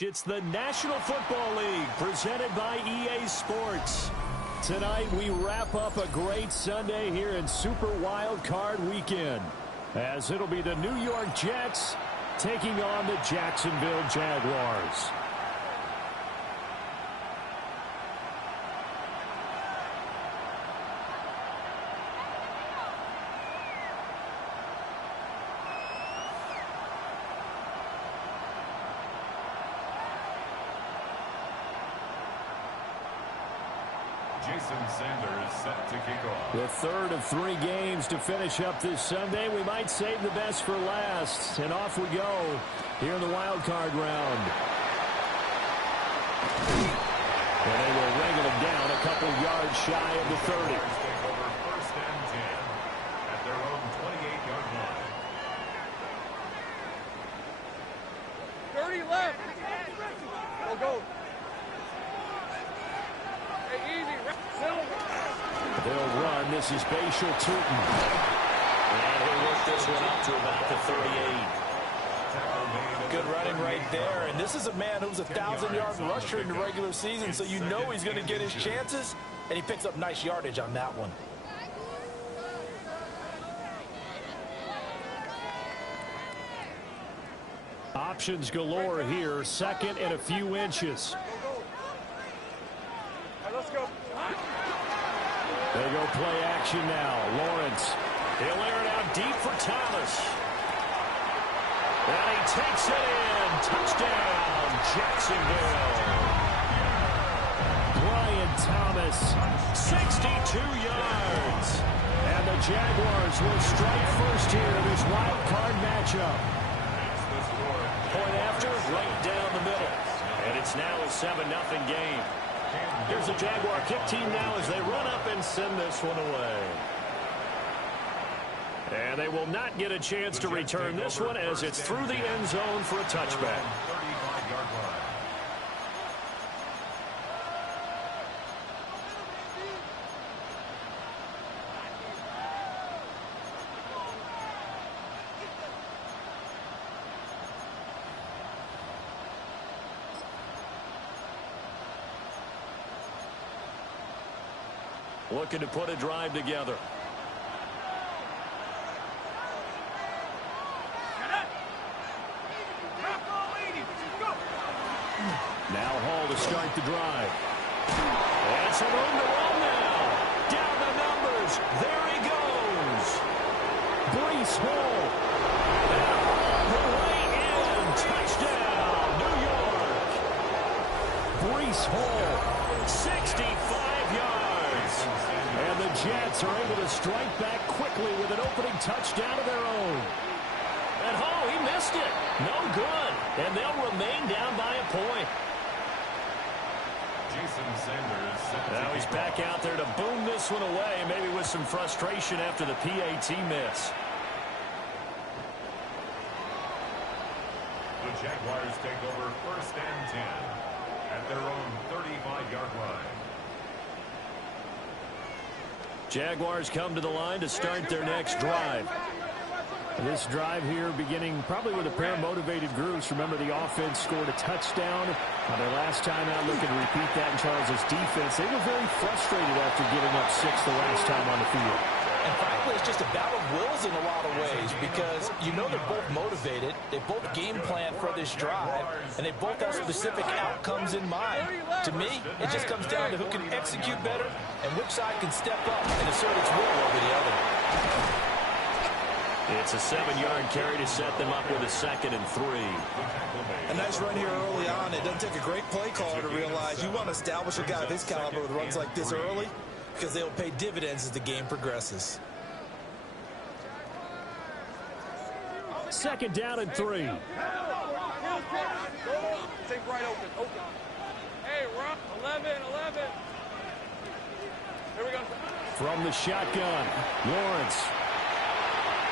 It's the National Football League presented by EA Sports. Tonight we wrap up a great Sunday here in Super Wild Card Weekend, as it'll be the New York Jets taking on the Jacksonville Jaguars. The third of 3 games to finish up this Sunday. We might save the best for last. And off we go here in the wild card round. And they will wrangle him down a couple yards shy of the 30. First and 10 at their own 28-yard line. 30 left. Go. Hey, easy. They'll run. This is Bashal Tootin. And he'll work this one up to about the 38. Good running right there. And this is a man who's a 1,000-yard rusher in the regular season, so you know he's going to get his chances. And he picks up nice yardage on that one. Options galore here. Second and a few inches. Let's go. They go play action now. Lawrence. He'll air it out deep for Thomas. And he takes it in. Touchdown, Jacksonville. Brian Thomas, 62 yards. And the Jaguars will strike first here in this wild card matchup. Point after, right down the middle. And it's now a 7-0 game. Here's the Jaguar kick team now as they run up and send this one away. And they will not get a chance to return this one as it's through the end zone for a touchback. 35-yard line. Looking to put a drive together. Now Hall to start the drive. And some room to run now. Down the numbers. There he goes. Breece Hall. And all the way in. Touchdown, New York. Breece Hall, 65 yards. And the Jets are able to strike back quickly with an opening touchdown of their own. And Hall, he missed it. No good. And they'll remain down by a point. Now he's back out there to boom this one away, maybe with some frustration after the PAT miss. The Jaguars take over first and 10 at their own 35-yard line. Jaguars come to the line to start their next drive. This drive here beginning probably with a pair of motivated groups. Remember, the offense scored a touchdown on their last time out. Looking to repeat that in Charles's defense. They were very frustrated after giving up 6 the last time on the field. And frankly, it's just a battle of wills in a lot of ways because you know they're both motivated. They both game plan for this drive, and they both have specific outcomes in mind. To me, it just comes down to who can execute better and which side can step up and assert its will over the other. It's a 7-yard carry to set them up with a 2nd and 3. A nice run here early on. It doesn't take a great play caller to realize you want to establish a guy of this caliber with runs like this early because they'll pay dividends as the game progresses. 2nd down and 3. Take right open. Hey, we're up. 11. Here we go. From the shotgun, Lawrence.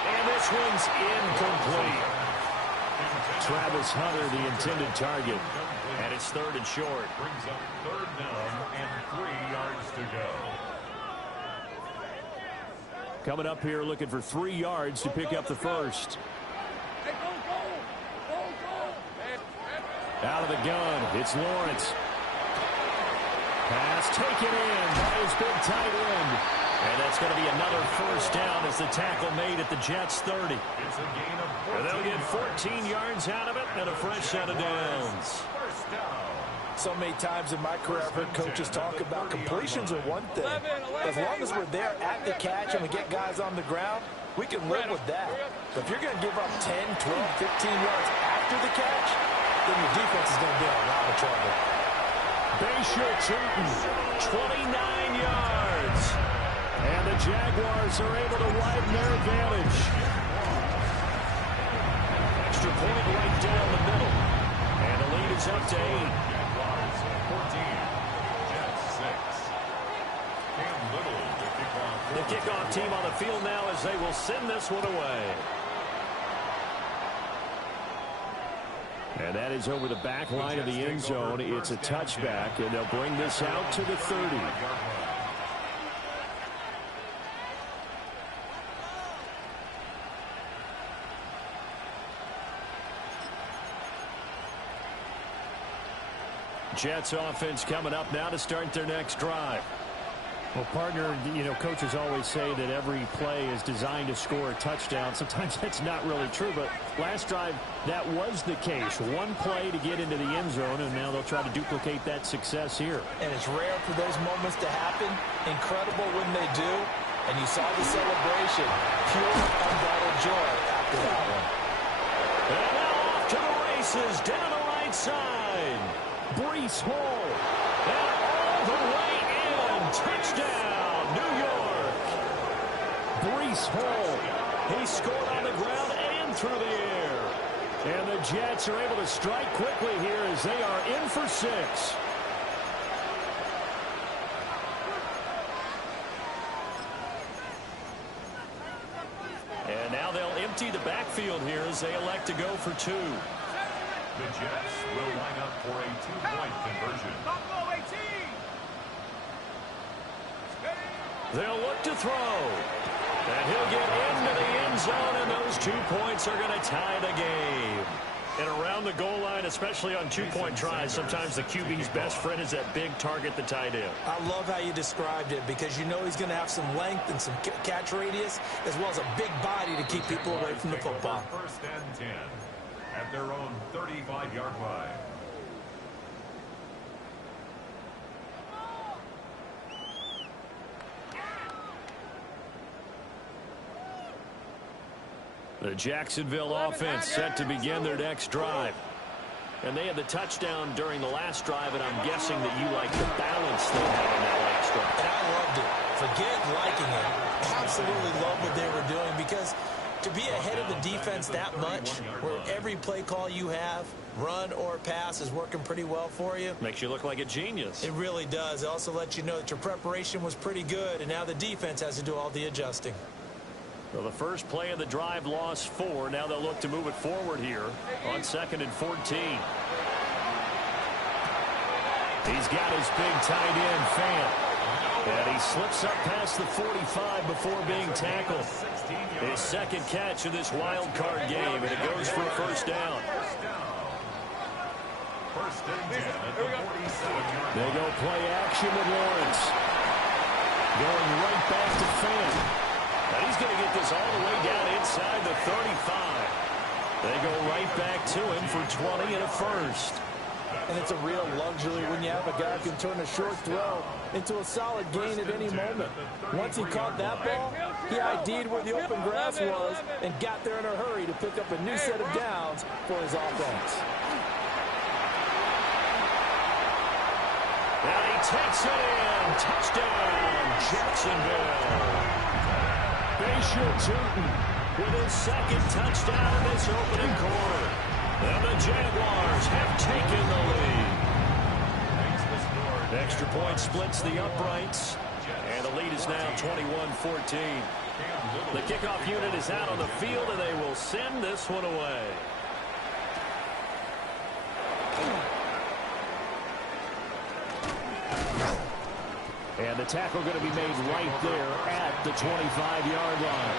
And this one's incomplete. Travis Hunter, the intended target. And it's 3rd and short. Brings up 3rd down and 3 yards to go. Coming up here looking for 3 yards to pick up the first. Hey, go. Out of the gun, it's Lawrence. Pass taken in by his big tight end. And that's going to be another first down as the tackle made at the Jets' 30. It's a gain of 14. And they'll get 14 yards out of it and a fresh set of downs. First down. So many times in my career, I've heard coaches talk about completions are one thing. As long as we're there at the catch and we get guys on the ground, we can live with that. But if you're going to give up 10, 12, 15 yards after the catch, then your defense is going to be in a lot of trouble. Bayshore Tootin, 29 yards. And the Jaguars are able to widen their advantage. Extra point right down the middle. And the lead is up to 8. 14, Jets 6. Cam Little, the kickoff. The kickoff team on the field now as they will send this one away. And that is over the back line of the end zone. It's a touchback, and they'll bring this out to the 30. Jets offense coming up now to start their next drive. Well, partner, you know, coaches always say that every play is designed to score a touchdown. Sometimes that's not really true, but last drive, that was the case. One play to get into the end zone, and now they'll try to duplicate that success here. And it's rare for those moments to happen. Incredible when they do. And you saw the celebration. Pure, unbridled joy after that one. And now off to the races, down the right side. Breece Hall. And all the way in. Touchdown, New York. Breece Hall. He scored on the ground and through the air. And the Jets are able to strike quickly here as they are in for 6. And now they'll empty the backfield here as they elect to go for 2. The Jets will line up for a 2-point conversion. They'll look to throw. And he'll get into the end zone, and those 2 points are going to tie the game. And around the goal line, especially on 2-point tries, sometimes the QB's best friend is that big target, the tight end. I love how you described it because you know he's going to have some length and some catch radius as well as a big body to keep people away from the football. First and 10 at their own 35-yard line. The Jacksonville offense set to begin their next drive. And they had the touchdown during the last drive, and I'm guessing that you like the balance they had in that last drive. And I loved it. Forget liking it. Absolutely love what they were doing because to be ahead of the defense that much, where every play call you have, run or pass, is working pretty well for you. Makes you look like a genius. It really does. It also lets you know that your preparation was pretty good, and now the defense has to do all the adjusting. Well, the first play of the drive lost 4. Now they'll look to move it forward here on 2nd and 14. He's got his big tight end, Fant. And he slips up past the 45 before being tackled. His second catch of this wild card game, and it goes for a first down. First and 10 at the 47-yard They go play action with Lawrence. Going right back to Fant. And he's going to get this all the way down inside the 35. They go right back to him for 20 and a first. And it's a real luxury when you have a guy who can turn a short throw into a solid gain at any moment. Once he caught that ball, he ID'd where the open grass was and got there in a hurry to pick up a new set of downs for his offense. And he takes it in. Touchdown, Jacksonville. Bayshore Tootin with his second touchdown in this opening quarter. And the Jaguars have taken the lead. Extra point splits the uprights. And the lead is now 21-14. The kickoff unit is out on the field, and they will send this one away. And the tackle going to be made right there at the 25-yard line.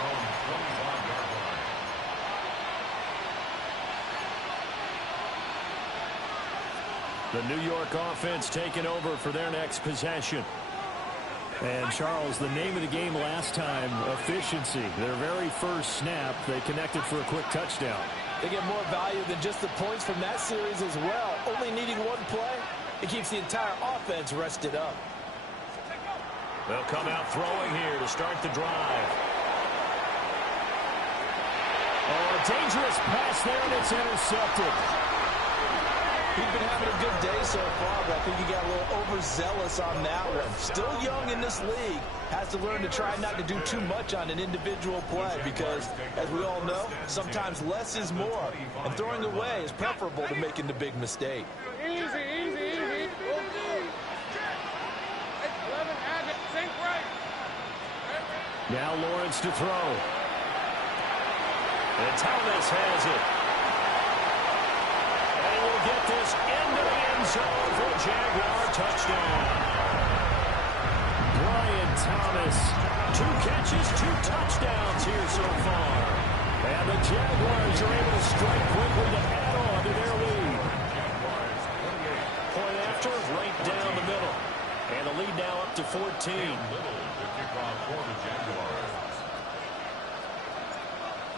The New York offense taking over for their next possession. And, Charles, the name of the game last time, efficiency. Their very first snap, they connected for a quick touchdown. They get more value than just the points from that series as well. Only needing one play, it keeps the entire offense rested up. They'll come out throwing here to start the drive. Oh, a dangerous pass there, and it's intercepted. He's been having a good day so far, but I think he got a little overzealous on that one. Still young in this league. Has to learn to try not to do too much on an individual play because, as we all know, sometimes less is more. And throwing away is preferable to making the big mistake. Easy, easy, easy. Okay. 11, Agate, sink right. Now Lawrence to throw. And Thomas has it. And will get this into the end zone for a Jaguar touchdown. Brian Thomas, 2 catches, 2 touchdowns here so far. And the Jaguars are able to strike quickly to add on to their lead. Point after, right down the middle. And the lead now up to 14.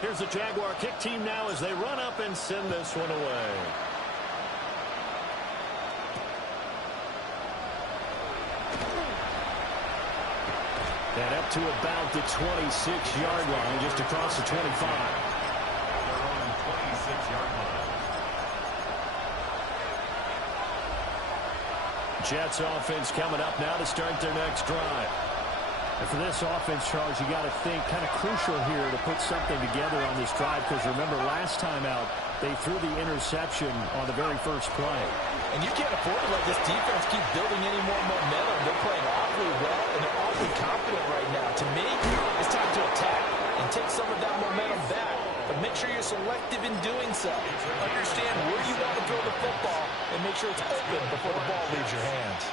Here's the Jaguar kick team now as they run up and send this one away. And up to about the 26-yard line, just across the 25. Their own 26-yard line. Jets offense coming up now to start their next drive. And for this offense, Charles, you got to think kind of crucial here to put something together on this drive because remember last time out they threw the interception on the very first play. And you can't afford to let this defense keep building any more momentum. They're playing awfully well and they're awfully confident right now. To me, it's time to attack and take some of that momentum back. But make sure you're selective in doing so. Understand where you want to throw the football and make sure it's open before the ball leaves your hands.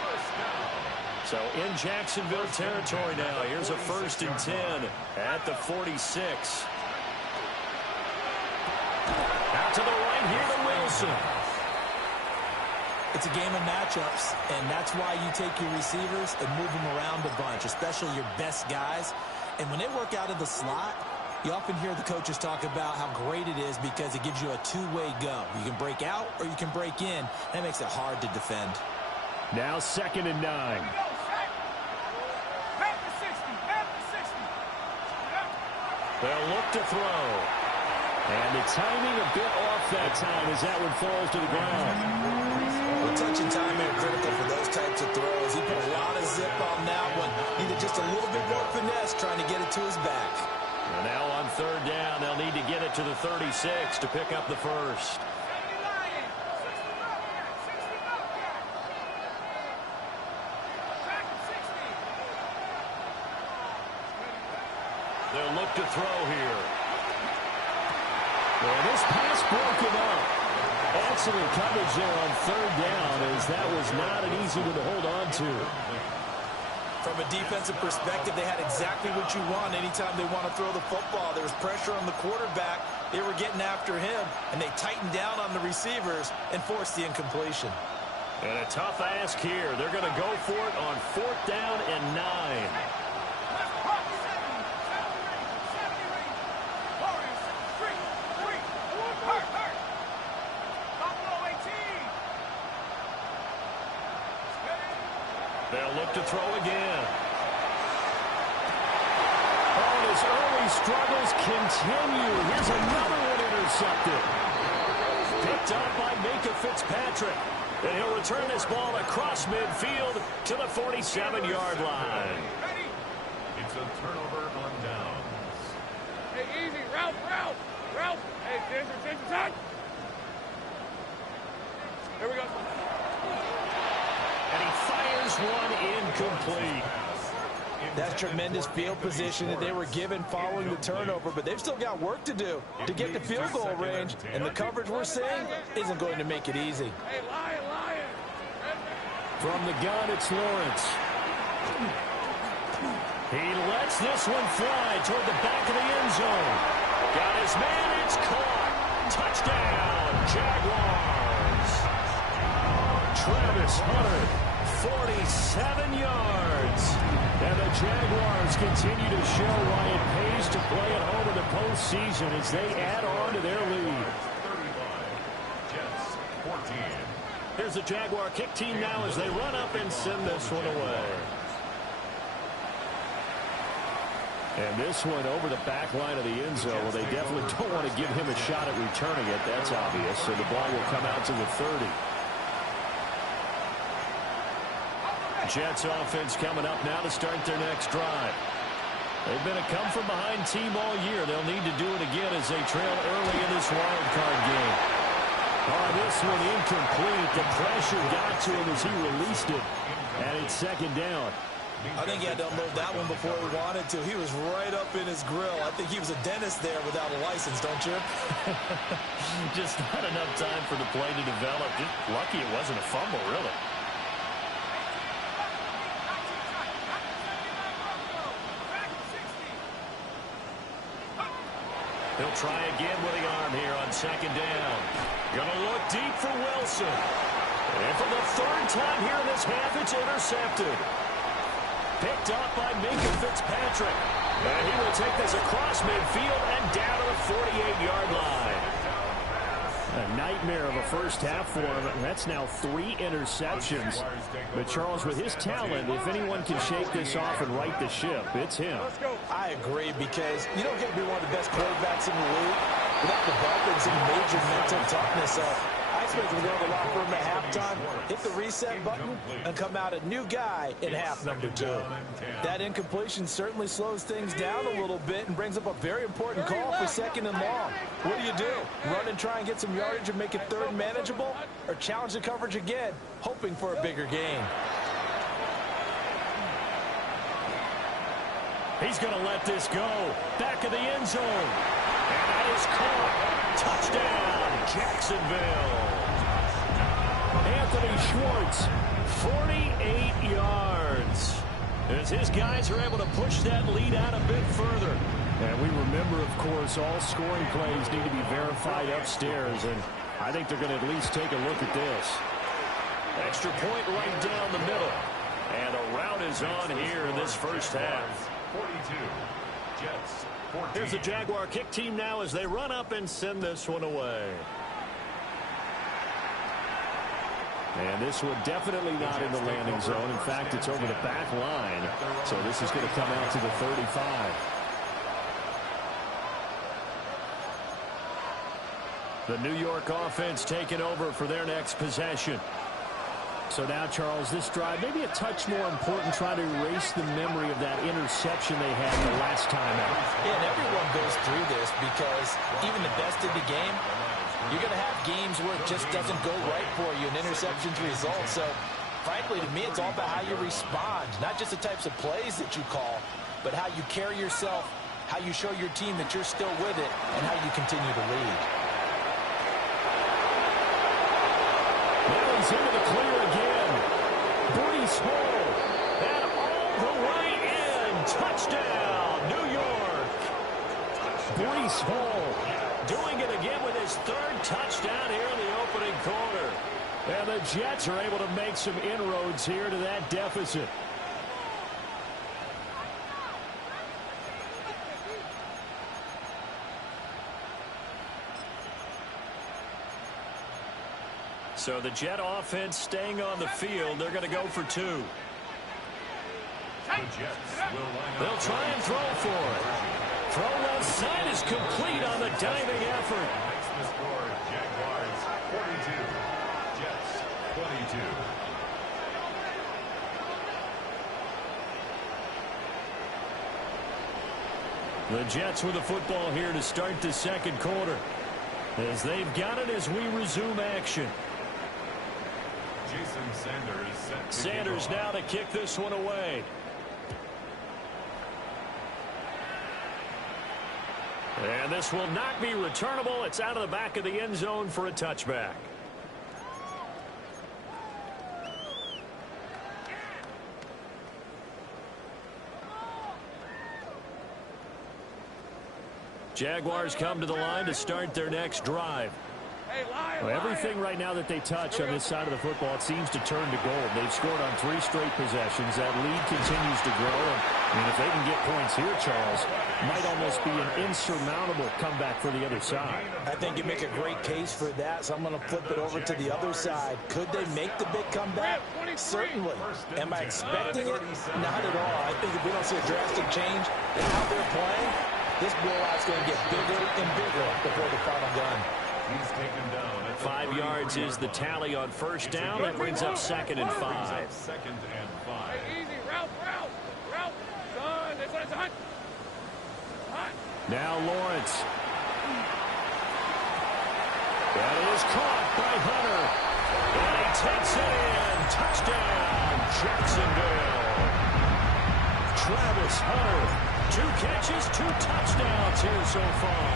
So in Jacksonville territory now. Here's a 1st and 10 at the 46. Out to the right here to Wilson. It's a game of matchups, and that's why you take your receivers and move them around a bunch, especially your best guys. And when they work out of the slot, you often hear the coaches talk about how great it is because it gives you a two-way go. You can break out or you can break in. That makes it hard to defend. Now 2nd and 9. They'll look to throw. And the timing a bit off that time as that one falls to the ground. Well, touch and timing are critical for those types of throws. He put a lot of zip on that one. Needed just a little bit more finesse trying to get it to his back. And now on 3rd down, they'll need to get it to the 36 to pick up the first. They'll look to throw here. Well, this pass broken up. Excellent coverage there on 3rd down as that was not an easy one to hold on to. From a defensive perspective, they had exactly what you want anytime they want to throw the football. There was pressure on the quarterback. They were getting after him, and they tightened down on the receivers and forced the incompletion. And a tough ask here. They're going to go for it on 4th down and 9. They'll look to throw again. Oh, his early struggles continue. Here's another one intercepted. Picked up by Minka Fitzpatrick. And he'll return this ball across midfield to the 47-yard line. It's a turnover on downs. Hey, easy. Ralph. Hey, attention, time. Here we go. And he fires one incomplete. That's tremendous field position that they were given following the turnover, but they've still got work to do to get to field goal range, and the coverage we're seeing isn't going to make it easy. Hey, Lion. From the gun, it's Lawrence. He lets this one fly toward the back of the end zone. Got his man, it's caught. Touchdown, Jaguars. 647 yards. And the Jaguars continue to show why it pays to play at home in the postseason as they add on to their lead. 35. Jets 14. Here's the Jaguar kick team now as they run up and send this one away. And this one over the back line of the end zone. Well, they definitely don't want to give him a shot at returning it. That's obvious. So the ball will come out to the 30. Jets offense coming up now to start their next drive. They've been a come-from-behind team all year. They'll need to do it again as they trail early in this wild card game. Oh, this one incomplete. The pressure got to him as he released it. And it's second down. I think he had to unload that one before he wanted to. He was right up in his grill. I think he was a dentist there without a license, don't you? Just not enough time for the play to develop. Just lucky it wasn't a fumble, really. He'll try again with the arm here on second down. Gonna look deep for Wilson. And for the third time here in this half, it's intercepted. Picked up by Minka Fitzpatrick. And he will take this across midfield and down to the 48-yard line. A nightmare of a first half for him. That's now 3 interceptions. But Charles, with his talent, if anyone can shake this off and right the ship, it's him. I agree, because you don't get to be one of the best quarterbacks in the league without developing some major mental toughness. I expect him to go to the locker room at halftime, hit the reset button, and come out a new guy in half number 2. That incompletion certainly slows things down a little bit and brings up a very important call for second and long. What do? Run and try and get some yardage and make it third and manageable, or challenge the coverage again, hoping for a bigger gain? He's going to let this go. Back of the end zone. And that is caught. Touchdown, Jacksonville. Anthony Schwartz, 48 yards. As his guys are able to push that lead out a bit further. And we remember, of course, all scoring plays need to be verified upstairs. And I think they're going to at least take a look at this. Extra point right down the middle. And a route is on here in this first half. 42. Jets 14. Here's the Jaguar kick team now as they run up and send this one away. And this one definitely not in the landing zone. In fact, it's over the back line. So this is going to come out to the 35. The New York offense taking over for their next possession. So now, Charles, this drive maybe a touch more important, trying to erase the memory of that interception they had the last time out. Yeah, and everyone goes through this because even the best of the game, you're going to have games where it just doesn't go right for you, and interceptions result. So, frankly, to me, it's all about how you respond, not just the types of plays that you call, but how you carry yourself, how you show your team that you're still with it, and how you continue to lead. Now he's into the clear again. Breece Hall. And all the way in. Touchdown, New York. Breece Hall doing it again with his third touchdown here in the opening quarter. And the Jets are able to make some inroads here to that deficit. So the Jet offense staying on the field. They're going to go for 2. They'll try and throw for it. Throw left side is complete on the diving effort. The score, Jaguars 42. Jets 22. The Jets with the football here to start the second quarter. As they've got it as we resume action. Jason Sanders set to Sanders now to kick this one away. And this will not be returnable. It's out of the back of the end zone for a touchback. Jaguars come to the line to start their next drive. Well, everything right now that they touch on this side of the football, it seems to turn to gold. They've scored on 3 straight possessions. That lead continues to grow. And, I mean, if they can get points here, Charles, it might almost be an insurmountable comeback for the other side. I think you make a great case for that, so I'm going to flip it over to the other side. Could they make the big comeback? Certainly. Am I expecting it? Not at all. I think if we don't see a drastic change in how they're playing, this blowout's going to get bigger and bigger before the final gun. He's taken down. 5 yards is the tally on first down. That brings up 2nd and 5. Second and 5. Hey, easy, route. Son, this one's hot. Now Lawrence. That is caught by Hunter. And he takes it in. Touchdown, Jacksonville. Travis Hunter. 2 catches, 2 touchdowns here so far.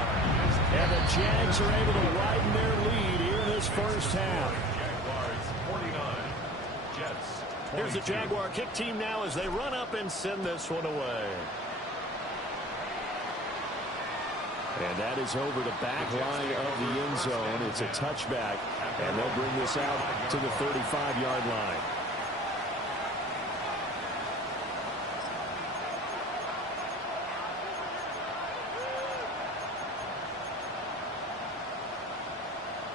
And the Jags are able to widen their lead here in this first half. Jaguars 49. Jets 22. Here's the Jaguar kick team now as they run up and send this one away. And that is over the back line of the end zone. It's a touchback, and they'll bring this out to the 35-yard line.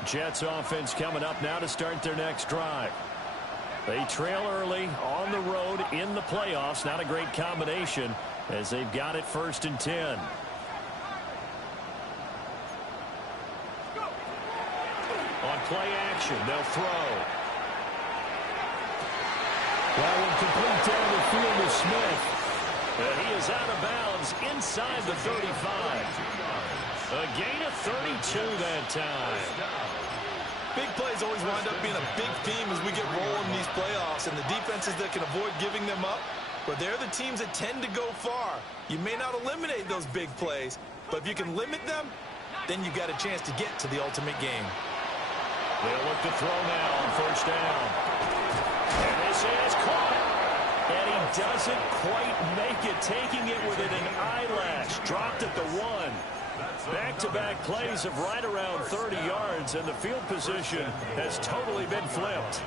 Jets offense coming up now to start their next drive. They trail early on the road in the playoffs. Not a great combination as they've got it 1st and 10. On play action, they'll throw. That one complete down the field to Smith. And he is out of bounds inside the 35. A gain of 32 that time. Big plays always wind up being a big theme as we get rolling in these playoffs, and the defenses that can avoid giving them up, but they're the teams that tend to go far. You may not eliminate those big plays, but if you can limit them, then you got a chance to get to the ultimate game. They'll look to throw now on first down. And this is caught. And he doesn't quite make it, taking it within an eyelash. Dropped at the 1. Back-to-back plays of right around 30 yards, and the field position has totally been flipped.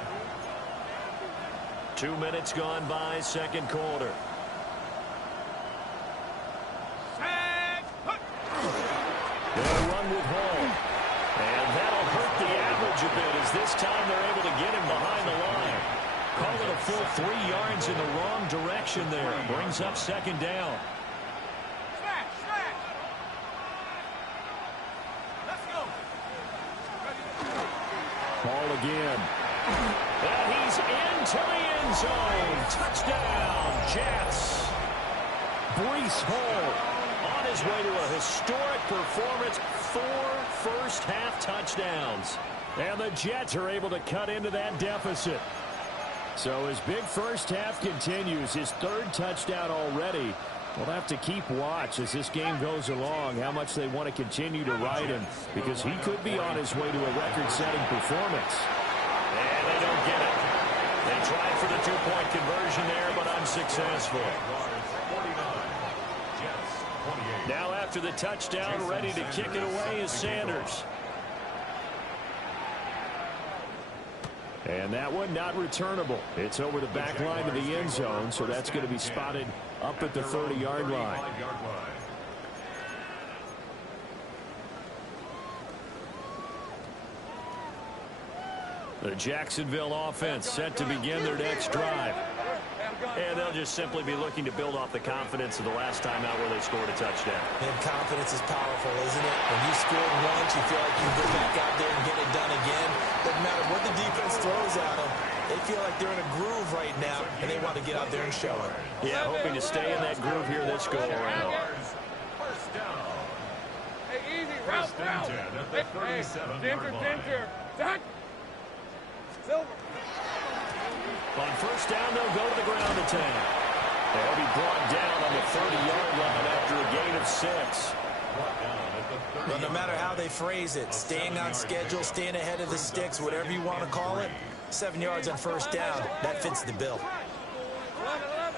2 minutes gone by, second quarter. They'll run with Hall. And that'll hurt the average a bit as this time they're able to get him behind the line. Call it a full 3 yards in the wrong direction there. Brings up 2nd down. Ball again. And he's into the end zone. Touchdown, Jets. Breece Hall on his way to a historic performance. 4 first-half touchdowns. And the Jets are able to cut into that deficit. So his big first half continues. His 3rd touchdown already. We'll have to keep watch as this game goes along, how much they want to continue to ride him, because he could be on his way to a record-setting performance. And they don't get it. They tried for the 2-point conversion there, but unsuccessful. Now after the touchdown, ready to kick it away is Sanders. And that one not returnable. It's over the back line of the end zone, so that's going to be spotted up at the 30-yard line. The Jacksonville offense set to begin their next drive. And they'll just simply be looking to build off the confidence of the last time out where they scored a touchdown. And confidence is powerful, isn't it? When you scored once, you feel like you can go back out there and get it done again. Doesn't matter what the defense throws at them. They feel like they're in a groove right now, and they want to get out there and show it. Yeah, hoping to stay in that groove here this go-around. First down. Hey, easy, route. Hey, center. Done. Silver. On first down, they'll go to the ground attack. They'll be brought down on the 30-yard line after a gain of 6. Well, no matter how they phrase it, staying on schedule, staying ahead of the sticks, whatever you want to call it, 7 yards on first down, that fits the bill. 11.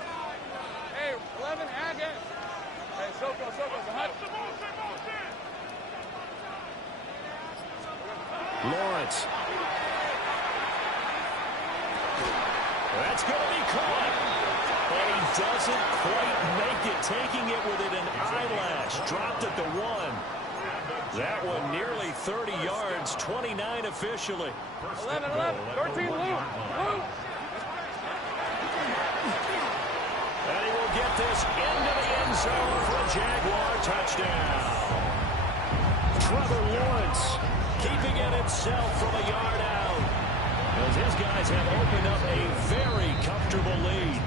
Hey, 11, add it. Hey, Soko, Lawrence. That's going to be caught. And he doesn't quite make it, taking it within an eyelash. Dropped at the 1. That one nearly 30 yards, 29 officially. 11, 13, Luke. And he will get this into the end zone for a Jaguar touchdown. Trevor Lawrence keeping it himself from a yard out, as his guys have opened up a very comfortable lead.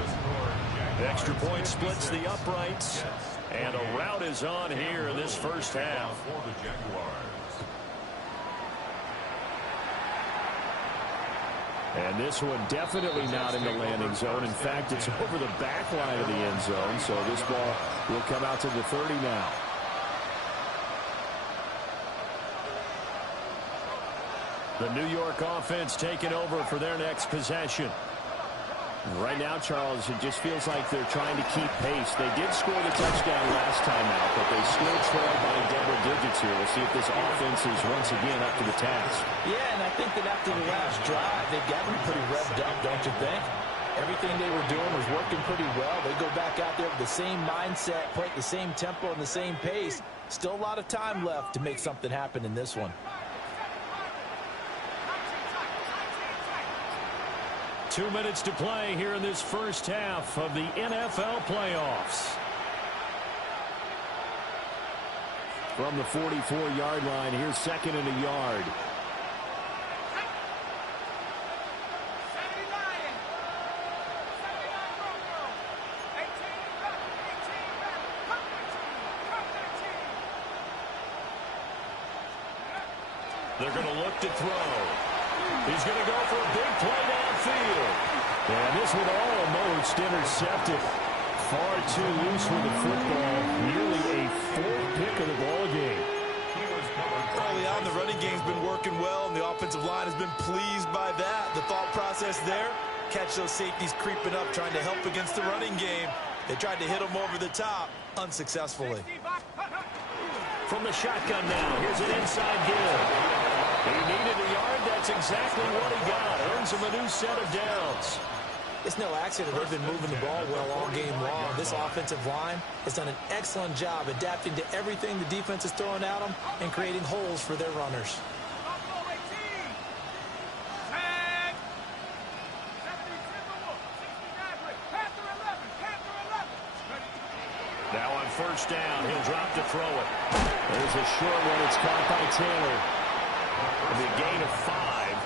Extra point splits the uprights, and a rout is on here in this first half. For the Jaguars. And this one definitely not in the landing zone. In fact, it's over the back line of the end zone, so this ball will come out to the 30 now. The New York offense taking over for their next possession. Right now, Charles, it just feels like they're trying to keep pace. They did score the touchdown last time out, but they still trail by double digits here. We'll see if this offense is once again up to the task. Yeah, and I think that after the last drive, they got them pretty revved up, don't you think? Everything they were doing was working pretty well. They go back out there with the same mindset, play at the same tempo and the same pace. Still a lot of time left to make something happen in this one. 2 minutes to play here in this first half of the NFL playoffs. From the 44-yard line, here's second and a yard. They're going to look to throw. He's going to go for a big play downfield. And this one almost intercepted. Far too loose with the football. Nearly a fourth pick of the ball game. Early on, the running game's been working well, and the offensive line has been pleased by that. The thought process there, catch those safeties creeping up, trying to help against the running game. They tried to hit them over the top, unsuccessfully. From the shotgun now, here's an inside give. He needed a yard. That's exactly what he got. Earns him a new set of downs. It's no accident they've been moving the ball well all game long. This offensive line has done an excellent job adapting to everything the defense is throwing at them and creating holes for their runners. Now on first down, he'll drop to throw it. There's a short one. It's caught by Taylor. It'll be a gain of 5,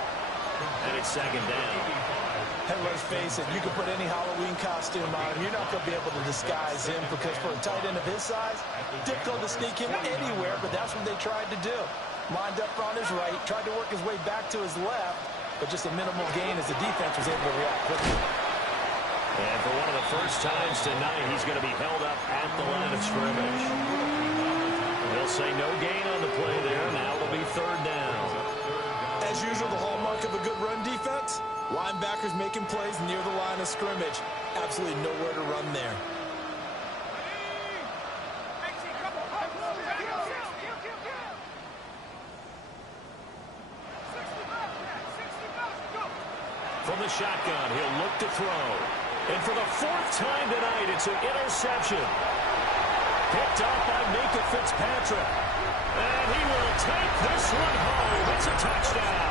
and it's second down. Hey, let's face it, you can put any Halloween costume on him. You're not going to be able to disguise him because for a tight end of his size, difficult to sneak him anywhere, but that's what they tried to do. Lined up on his right, tried to work his way back to his left, but just a minimal gain as the defense was able to react quickly. And for one of the first times tonight, he's going to be held up at the line of scrimmage. They'll say no gain on the play there. Now it'll be third down. As usual, the hallmark of a good run defense, linebackers making plays near the line of scrimmage. Absolutely nowhere to run there. From the shotgun, he'll look to throw. And for the fourth time tonight, it's an interception. Picked up by Minka Fitzpatrick. And he will take this one home. It's a touchdown.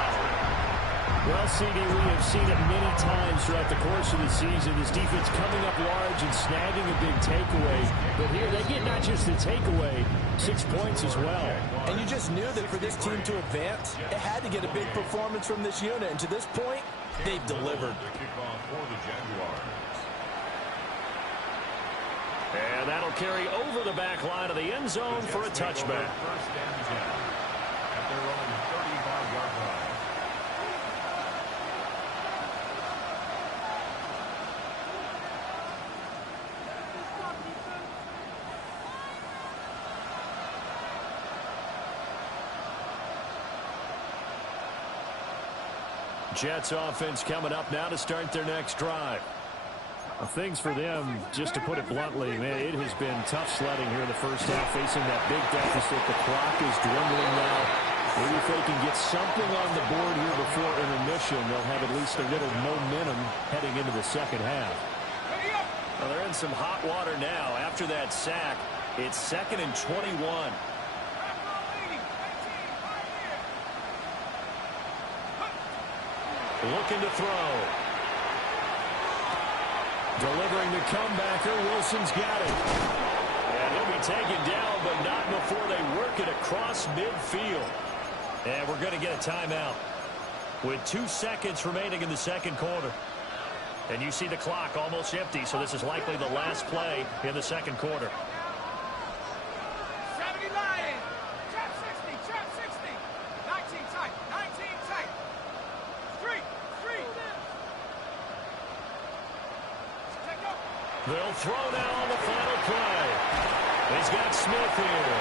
Well, CD, we have seen it many times throughout the course of the season. This defense coming up large and snagging a big takeaway. But here, they get not just the takeaway, 6 points as well. And you just knew that for this team to advance, it had to get a big performance from this unit. And to this point, they've delivered. And that'll carry over the back line of the end zone for a touchback. First and 10 at their own 35-yard line. Jets offense coming up now to start their next drive. Things for them, just to put it bluntly, man, it has been tough sledding here in the first half, facing that big deficit. The clock is dwindling now. Maybe if they can get something on the board here before intermission, they'll have at least a little momentum heading into the second half. Well, they're in some hot water now. After that sack, it's 2nd and 21. Looking to throw. Delivering the comebacker. Wilson's got it. And he'll be taken down, but not before they work it across midfield. And we're going to get a timeout with 2 seconds remaining in the second quarter. And you see the clock almost empty, so this is likely the last play in the second quarter. 70 Lions. Trap 60. Trap 60. 19 tight. 19 tight. Street. They'll throw now on the final play. He's got Smith here.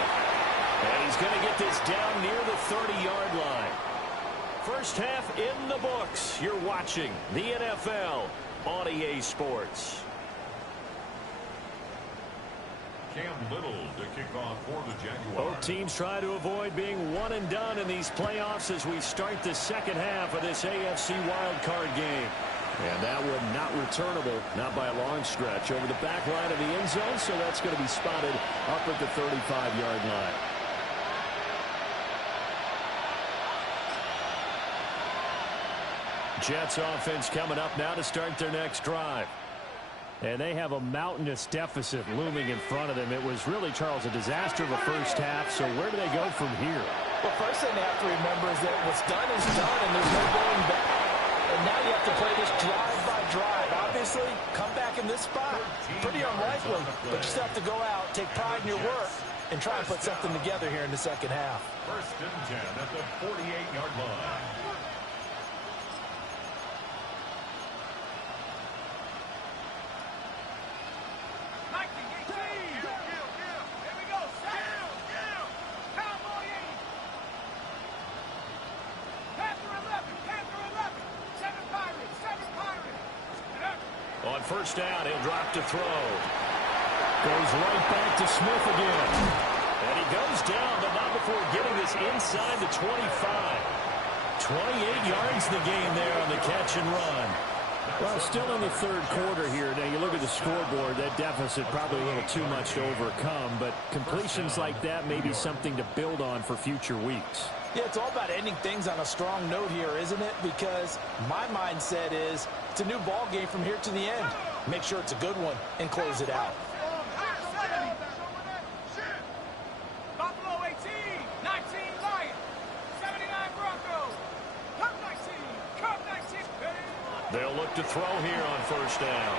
And he's going to get this down near the 30-yard line. First half in the books. You're watching the NFL on EA Sports. Cam Little to kick off for the Jaguars. Both teams try to avoid being one and done in these playoffs as we start the second half of this AFC wildcard game. And that one not returnable, not by a long stretch, over the back line of the end zone, so that's going to be spotted up at the 35-yard line. Jets offense coming up now to start their next drive. And they have a mountainous deficit looming in front of them. It was really, Charles, a disaster of a first half, so where do they go from here? Well, first thing they have to remember is that what's done is done, and there's no going back. And now you have to play this drive by drive. Obviously, come back in this spot. Pretty unlikely, but you still have to go out, take pride in your work, and try and put something together here in the second half. 1st and 10 at the 48-yard line. On first down, he'll drop to throw. Goes right back to Smith again. And he goes down, but not before getting this inside the 25. 28 yards in the game there on the catch and run. Well, still in the third quarter here. Now, you look at the scoreboard, that deficit probably a little too much to overcome, but completions like that may be something to build on for future weeks. Yeah, it's all about ending things on a strong note here, isn't it? Because my mindset is it's a new ball game from here to the end. Make sure it's a good one and close it out. Buffalo 18, 19 Lions, 79 Broncos, Cup 19, Cup 19. They'll look to throw here on first down.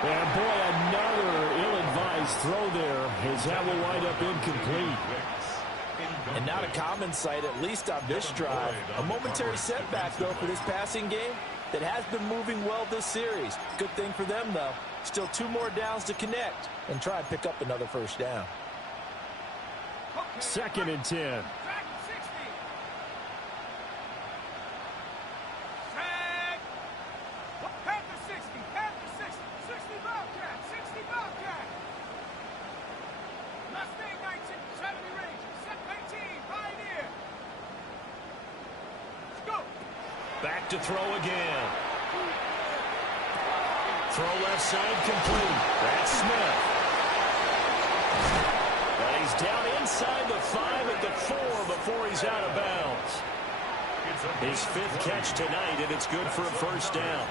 And boy, another ill-advised throw there as that will wind up incomplete. And not a common sight, at least on this drive. A momentary setback, though, for this passing game that has been moving well this series. Good thing for them, though. Still 2 more downs to connect and try and pick up another first down. 2nd and 10. Back to throw again. Throw left side complete. That's Smith. And he's down inside the 5 at the 4 before he's out of bounds. His 5th catch tonight, and it's good for a first down.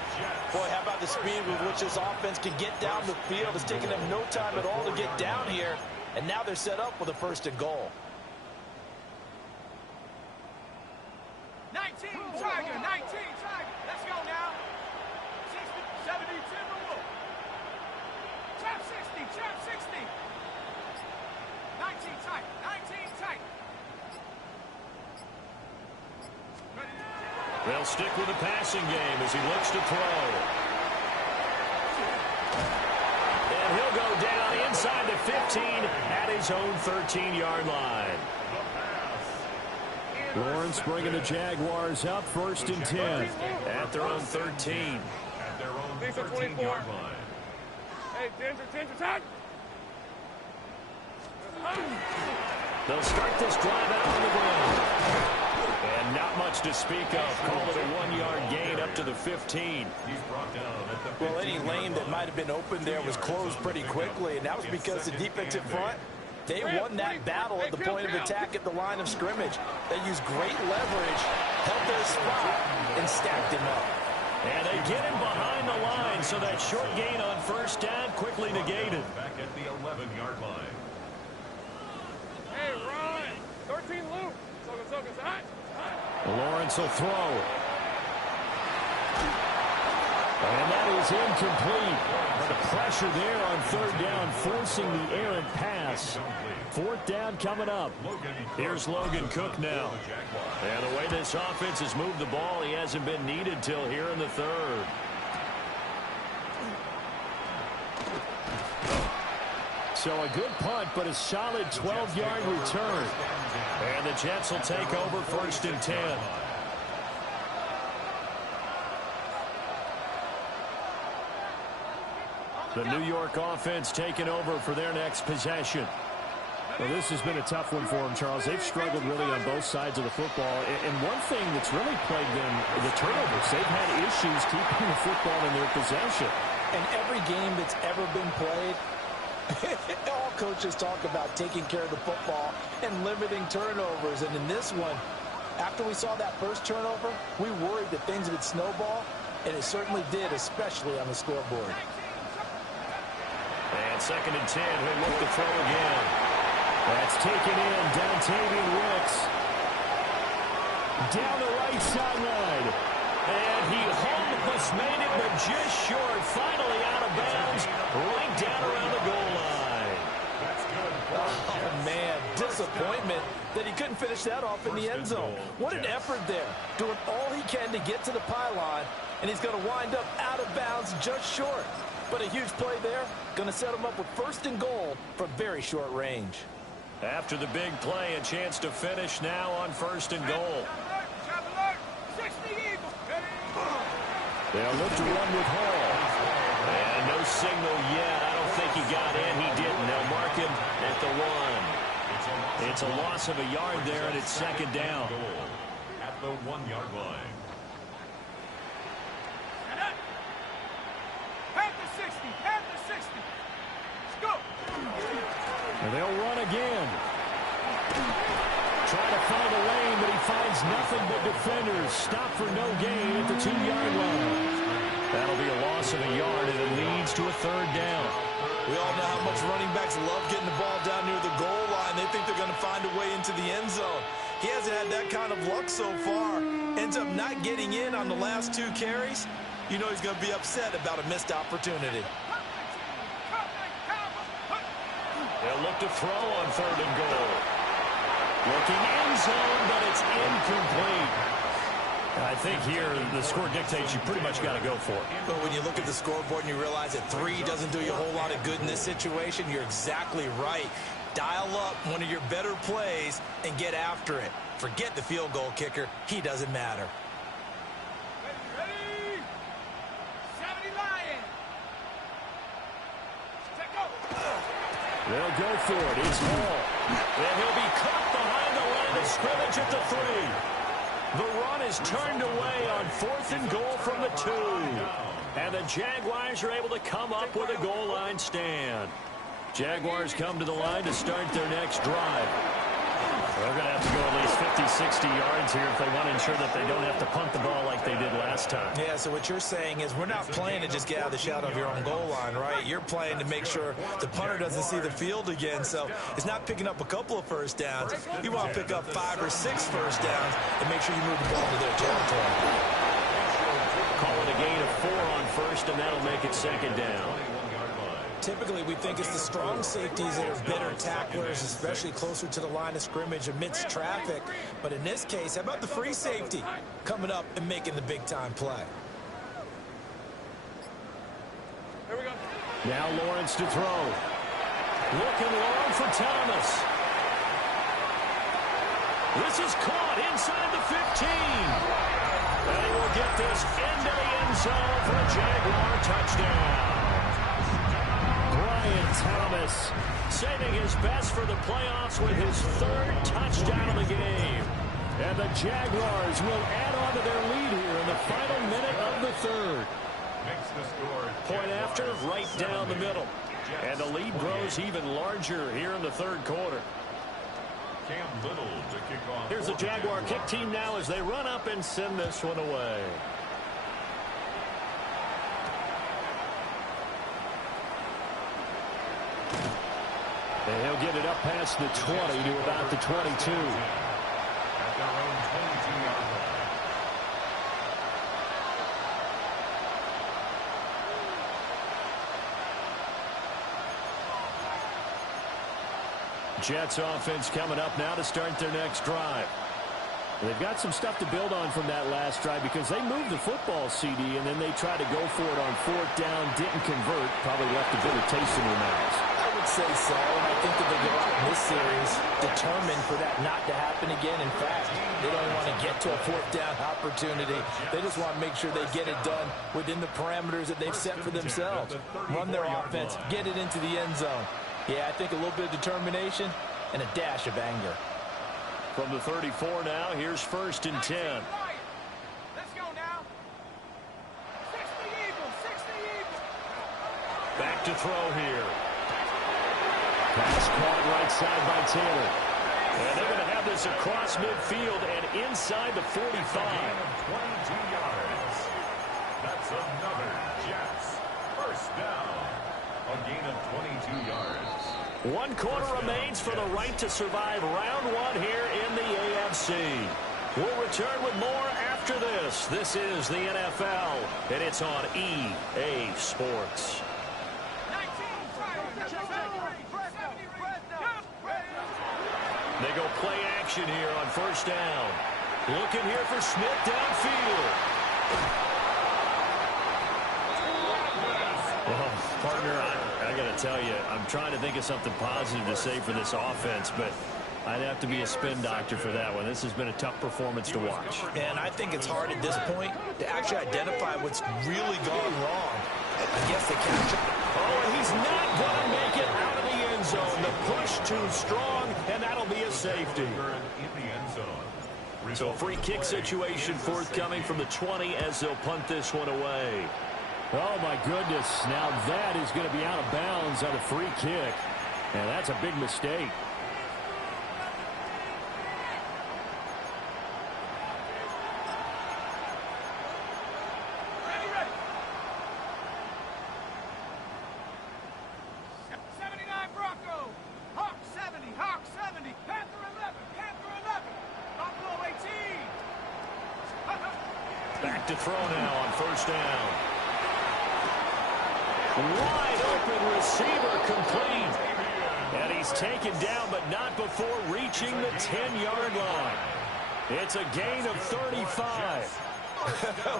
Boy, how about the speed with which this offense can get down the field? It's taken them no time at all to get down here, and now they're set up with a 1st and goal. 19 Tiger, 19 Tiger. Let's go now. 60, 70 Timberwolf. Trap 60, trap 60. 19 tight, 19 tight. They'll stick with the passing game as he looks to throw. And he'll go down inside the 15 at his own 13-yard line. Lawrence bringing the Jaguars up 1st and 10 at their own 13. At their own 13-yard line. Hey, Ginger, tight. They'll start this drive out on the ground. And not much to speak of. Call it a 1-yard gain up to the 15. Well, any lane that might have been open there was closed pretty quickly, and that was because the defensive front, they won that battle at the point of attack at the line of scrimmage. They used great leverage, held their spot, and stacked him up. And they get him behind the line, so that short gain on first down quickly negated. Back at the 11-yard line. Hey, Ryan. 13 loop. Lawrence will throw. And that is incomplete. But the pressure there on third down, forcing the errant pass. Fourth down coming up. Here's Logan Cook now. And the way this offense has moved the ball, he hasn't been needed till here in the third. So a good punt, but a solid 12-yard return. And the Jets will take over first and 10. The New York offense taking over for their next possession. Well, this has been a tough one for them, Charles. They've struggled really on both sides of the football. And one thing that's really plagued them, the turnovers. They've had issues keeping the football in their possession. And every game that's ever been played, all coaches talk about taking care of the football and limiting turnovers. And in this one, after we saw that first turnover, we worried that things would snowball, and it certainly did, especially on the scoreboard. And second and 10, he'll look to throw again. That's taken in, Dontavian Wicks. Down the right sideline. And he almost made it, but just short. Finally out of bounds, right down around the goal line. Oh, man, disappointment that he couldn't finish that off in the end zone. What an effort there, doing all he can to get to the pylon, and he's going to wind up out of bounds just short. But a huge play there, going to set him up with first and goal from very short range. After the big play, a chance to finish now on first and goal. They'll look to run with Hall. And no signal yet. I don't think he got in. He didn't. They'll mark him at the 1. It's a loss of a yard there, and it's second down. At the 1-yard line. At the 60. At the 60. Let's go. And they'll run again. Trying to find a lane, but he finds nothing but defenders. Stop for no gain at the 2-yard line. That'll be a loss of a yard, and it leads to a third down. We all know how much running backs love getting the ball down near the goal line. They think they're going to find a way into the end zone. He hasn't had that kind of luck so far. Ends up not getting in on the last 2 carries. You know he's going to be upset about a missed opportunity. They'll look to throw on third and goal. Looking end zone, but it's incomplete. I think here the score dictates you pretty much got to go for it. But when you look at the scoreboard and you realize that 3 doesn't do you a whole lot of good in this situation, you're exactly right. Dial up one of your better plays and get after it. Forget the field goal kicker. He doesn't matter. Ready? 70 Lions. Check go. They'll go for it. It's Hall. And he'll be caught behind the line of scrimmage at the 3. The run is turned away on fourth and goal from the 2. And the Jaguars are able to come up with a goal line stand. Jaguars come to the line to start their next drive. They're going to have to go at least 50, 60 yards here if they want to ensure that they don't have to punt the ball like they did last time. Yeah, so what you're saying is we're not playing to just get out of the shadow of your own goal line, right? You're playing to make sure the punter doesn't see the field again. So it's not picking up a couple of first downs. You want to pick up 5 or 6 first downs and make sure you move the ball to their territory. Call it a gain of 4 on first, and that'll make it second down. Typically, we think it's the strong safeties that are better tacklers, especially closer to the line of scrimmage amidst traffic. But in this case, how about the free safety coming up and making the big-time play? Here we go. Now Lawrence to throw. Looking long for Thomas. This is caught inside the 15. And he will get this into the end zone for a Jaguar touchdown. Bryant Thomas saving his best for the playoffs with his third touchdown of the game. And the Jaguars will add on to their lead here in the final minute of the third. Makes the score. Point after, right down the middle. And the lead grows even larger here in the third quarter. Cam Little to kick off. Here's the Jaguar kick team now as they run up and send this one away. And he'll get it up past the 20 to about the 22. At their own 22-yard line. Jets offense coming up now to start their next drive. They've got some stuff to build on from that last drive because they moved the football, CD, and then they tried to go for it on fourth down, didn't convert, probably left a bitter taste in their mouths. I would say so, and I think that they go out in this series determined for that not to happen again. In fact, they don't want to get to a fourth down opportunity. They just want to make sure they get it done within the parameters that they've set for themselves. Run their offense, get it into the end zone. Yeah, I think a little bit of determination and a dash of anger. From the 34 now, here's 1st and 10. Let's go now. 60 Eagles, 60 Eagles. Back to throw here. Pass caught right side by Taylor. And they're going to have this across midfield and inside the 45. 22 yards. That's another Jets first down. A gain of 22 yards. 1 quarter remains for the right to survive round 1 here in the AFC. We'll return with more after this. This is the NFL, and it's on EA Sports. They go play action here on 1st down. Looking here for Smith downfield. Well, partner, I got to tell you, I'm trying to think of something positive to say for this offense, but I'd have to be a spin doctor for that one. This has been a tough performance to watch. And I think it's hard at this point to actually identify what's really gone wrong. I guess they catch it. Oh, and he's not going to make it out of the end zone. The push too strong, and that'll be a safety. In the end zone. So a free kick situation forthcoming from the 20 as they'll punt this one away. Oh, my goodness. Now that is going to be out of bounds on a free kick. And that's a big mistake. Ready. 79 Bronco. Hawk 70, Hawk 70. Panther 11, Panther 11. Buffalo 18. Back to throw now on 1st down. Wide open receiver complete. And he's taken down, but not before reaching the 10-yard line. It's a gain of 35.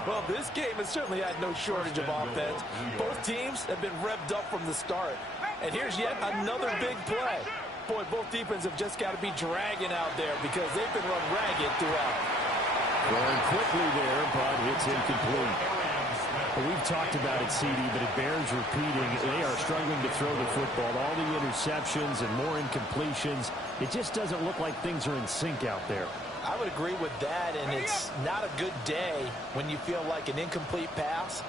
Well, this game has certainly had no shortage of offense. Both teams have been revved up from the start. And here's yet another big play. Boy, both defenses have just got to be dragging out there because they've been run ragged throughout. Going quickly there, but it's incomplete. We've talked about it, CD, but it bears repeating. They are struggling to throw the football. All the interceptions and more incompletions. It just doesn't look like things are in sync out there. I would agree with that, and it's not a good day when you feel like an incomplete pass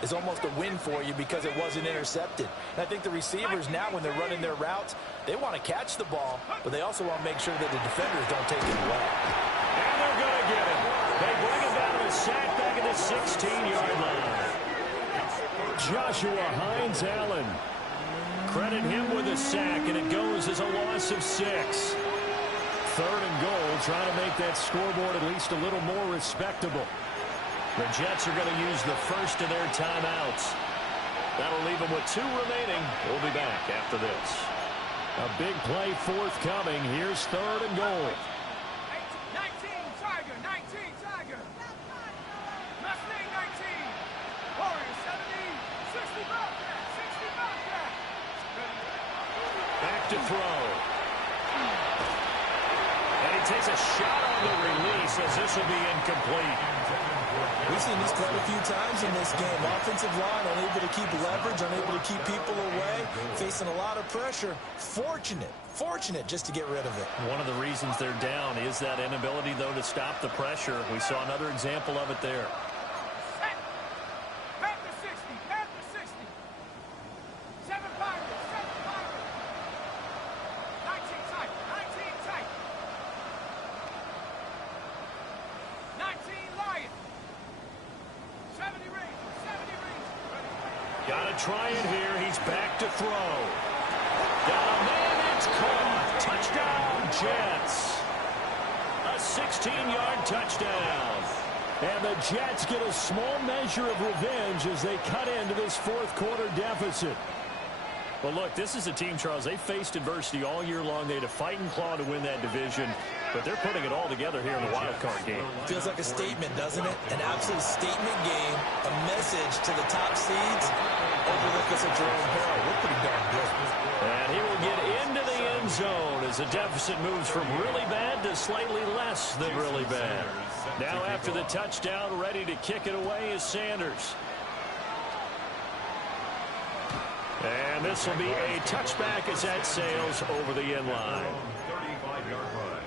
is almost a win for you because it wasn't intercepted. And I think the receivers now, when they're running their routes, they want to catch the ball, but they also want to make sure that the defenders don't take it away. And they're going to get it. They bring it down to a sack back at the 16-yard line. Joshua Hines-Allen. Credit him with a sack, and it goes as a loss of 6. 3rd and goal, trying to make that scoreboard at least a little more respectable. The Jets are going to use the first of their timeouts. That'll leave them with 2 remaining. We'll be back after this. A big play forthcoming. Here's 3rd and goal. 19 Tiger, 19 Tiger. Mustang 19. Warrior 70, 60 Bobcat, 60 Bobcat. Back to throw. And he he takes a shot on the release as this will be incomplete. We've seen this quite a few times in this game. Offensive line unable to keep leverage, unable to keep people away, facing a lot of pressure. Fortunate just to get rid of it. One of the reasons they're down is that inability, though, to stop the pressure. We saw another example of it there. Panther 60, Panther 60. 7 Pirates, 7 Pirates. 19 tight, 19 tight. 19 Lions. 70 Rangers, 70 Rangers. Got to try it here. He's back to throw. Got a man. It's caught. Touchdown, Jets. A 16-yard touchdown. And the Jets get a small measure of revenge as they cut into this fourth quarter deficit. Well, look, this is a team, Charles. They faced adversity all year long. They had to fight and claw to win that division, but they're putting it all together here in the wild card game. Feels like a statement, doesn't it? An absolute statement game, a message to the top seeds. Overlook us at Jerome Harrell. We're pretty darn good. And he will get into the end zone as the deficit moves from really bad to slightly less than really bad. Now after the touchdown, ready to kick it away is Sanders. And this will be a touchback as that sails over the end line. 35-yard line.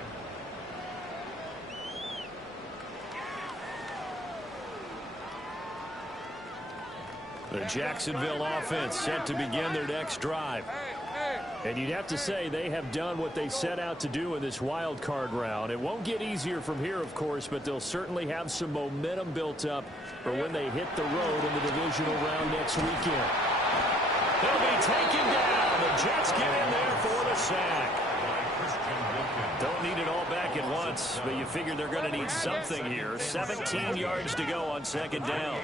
The Jacksonville offense set to begin their next drive. And you'd have to say they have done what they set out to do in this wild card round. It won't get easier from here, of course, but they'll certainly have some momentum built up for when they hit the road in the divisional round next weekend. He'll be taken down. The Jets get in there for the sack. Don't need it all back at once, but you figure they're going to need something here. 17 yards to go on second down.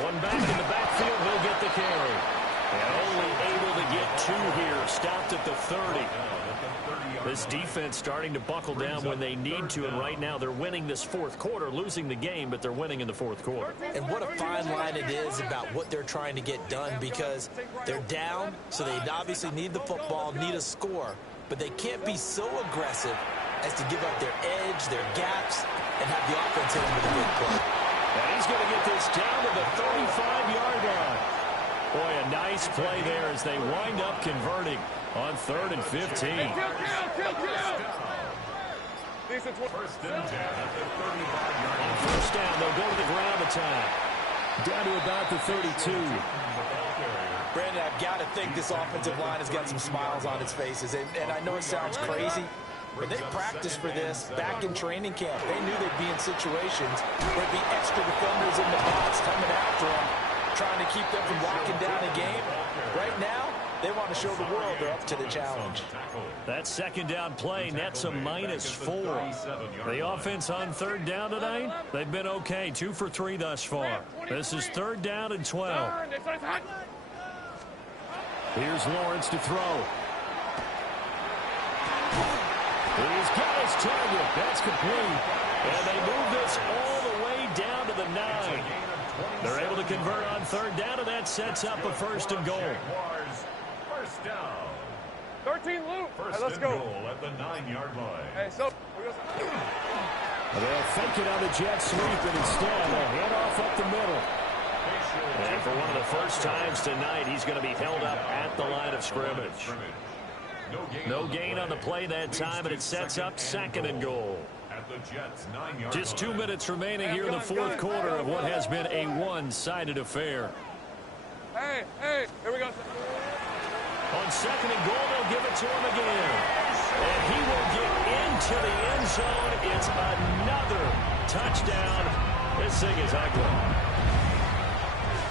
One back in the backfield, he'll get the carry. And only able to get 2 here. Stopped at the 30. This defense starting to buckle down when they need to, and right now they're winning this fourth quarter, losing the game, but they're winning in the fourth quarter. And what a fine line it is about what they're trying to get done, because they're down, so they obviously need the football, need a score, but they can't be so aggressive as to give up their edge, their gaps, and have the offense hit them with a big play. And he's going to get this down to the 35-yard line. Boy, a nice play there as they wind up converting on 3rd and 15. First and 10 at the 35-yard line. First down, they'll go to the ground attack. Down to about the 32. Brandon, I've got to think this offensive line has got some smiles on its faces. And I know it sounds crazy, but they practiced for this back in training camp. They knew they'd be in situations where there'd be extra defenders in the box coming after them, trying to keep them from locking down a game. Right now, they want to show the world they're up to the challenge. That second down play nets a -4. The offense on 3rd down tonight, they've been okay. 2 for 3 thus far. This is 3rd down and 12. Here's Lawrence to throw. He's got his target. That's complete. And they move this all the way down to the 9. They're able to convert on 3rd down, and that sets up a 1st and goal. First down. 13 loop. First Let's and go. goal at the 9-yard line. Hey, so They'll fake it on the jet sweep, and instead they'll hand off up the middle. And for one of the first times tonight, he's going to be held up at the line of scrimmage. No gain on the play that time, and it sets up 2nd and goal. At the Jets' 9-yard Just 2 line. minutes remaining here in the fourth quarter of what has been a one-sided affair. hey, here we go. On 2nd and goal, they'll give it to him again. And he will get into the end zone. It's another touchdown. This thing is ugly.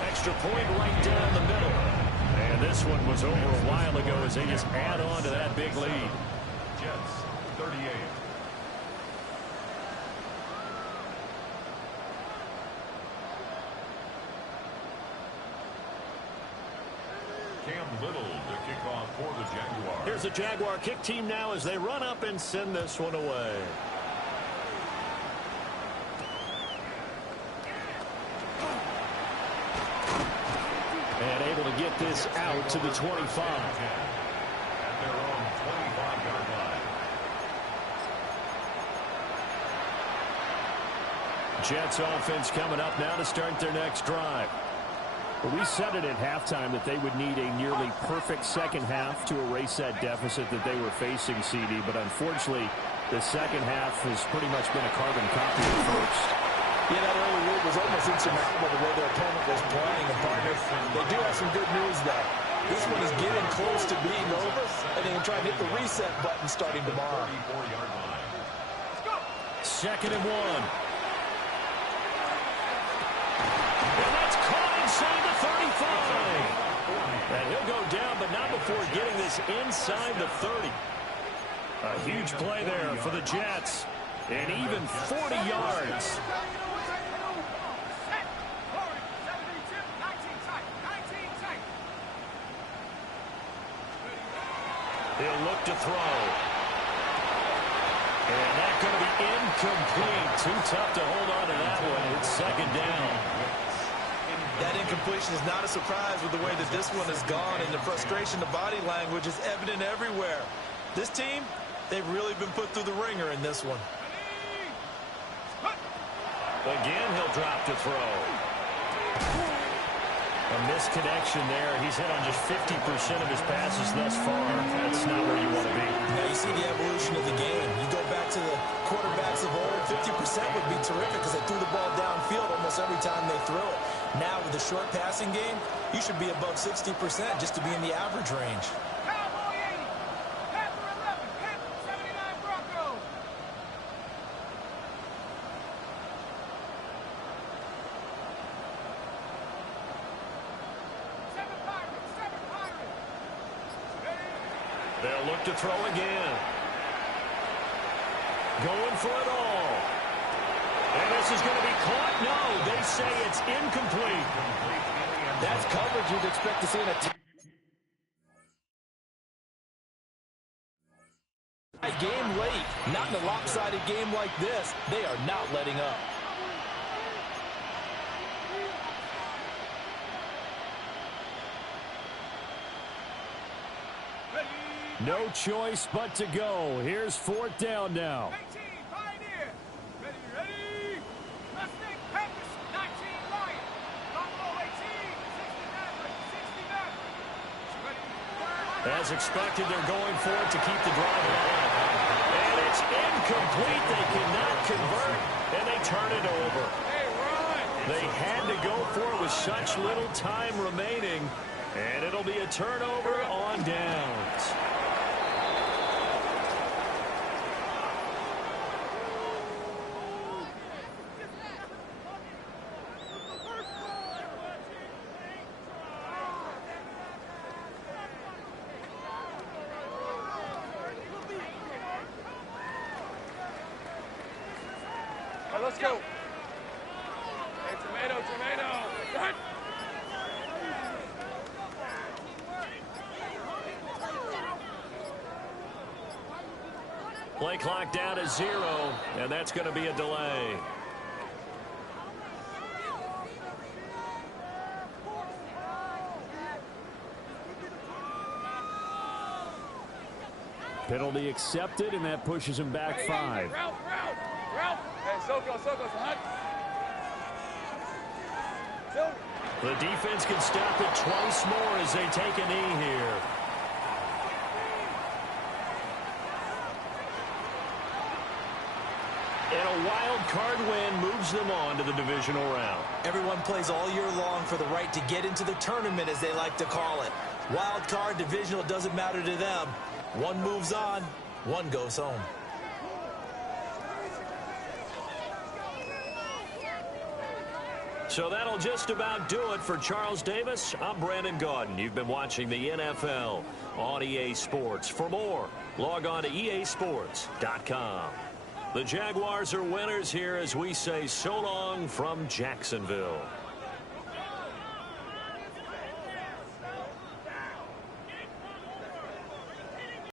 Extra point right down the middle. And this one was over a while ago as they just add on to that big lead. Jets, 38. Cam Little to kick off for the Jaguars. Here's the Jaguar kick team now as they run up and send this one away. And able to get this out to the 25. At their own 25-yard line. Jets offense coming up now to start their next drive. Well, we said it at halftime that they would need a nearly perfect second half to erase that deficit that they were facing, CD. But unfortunately, the second half has pretty much been a carbon copy of the first. Yeah, that early lead was almost insurmountable the way their opponent was playing. And partner, they do have some good news, though. This one is getting close to being over, and they can try and hit the reset button starting tomorrow. Second and 1. And that's caught inside the 35. And he'll go down, but not before getting this inside the 30. A huge play there for the Jets. And even 40 yards. He'll look to throw. And that's going to be incomplete. Too tough to hold on to that one. It's second down. That incompletion is not a surprise with the way that this one has gone, and the frustration, the body language is evident everywhere. This team, they've really been put through the ringer in this one. Again, he'll drop to throw. A misconnection there. He's hit on just 50% of his passes thus far. That's not where you want to be. Now you see the evolution of the game. You go back to the quarterbacks of old, 50% would be terrific because they threw the ball downfield almost every time they threw it. Now with the short passing game, you should be above 60% just to be in the average range. Cowboy 80, Panther 11, Panther 79 Broncos. Seven Pirates. They'll look to throw again. Going for it all. And this is going to be caught. No, they say it's incomplete. That's coverage you'd expect to see in a game late. Not in a lopsided game like this. They are not letting up. No choice but to go. Here's fourth down now. 18, Pioneer. Ready. Mustang, Panthers, 19, Lion. Buffalo 18, 60 Maverick, 60 Maverick. As expected, they're going for it to keep the drive alive. And it's incomplete. They cannot convert, and they turn it over. They had to go for it with such little time remaining, and it'll be a turnover on downs. Let's go. Hey, tomato. Run. Play clock down to 0, and that's going to be a delay. Penalty accepted, and that pushes him back 5. Ralph. Hey, Soko, Hunt. The defense can stop it twice more as they take a knee here. And a wild card win moves them on to the divisional round. Everyone plays all year long for the right to get into the tournament, as they like to call it. Wild card, divisional, doesn't matter to them. One moves on, one goes home. So that'll just about do it for Charles Davis. I'm Brandon Gaudin. You've been watching the NFL on EA Sports. For more, log on to easports.com. The Jaguars are winners here as we say so long from Jacksonville.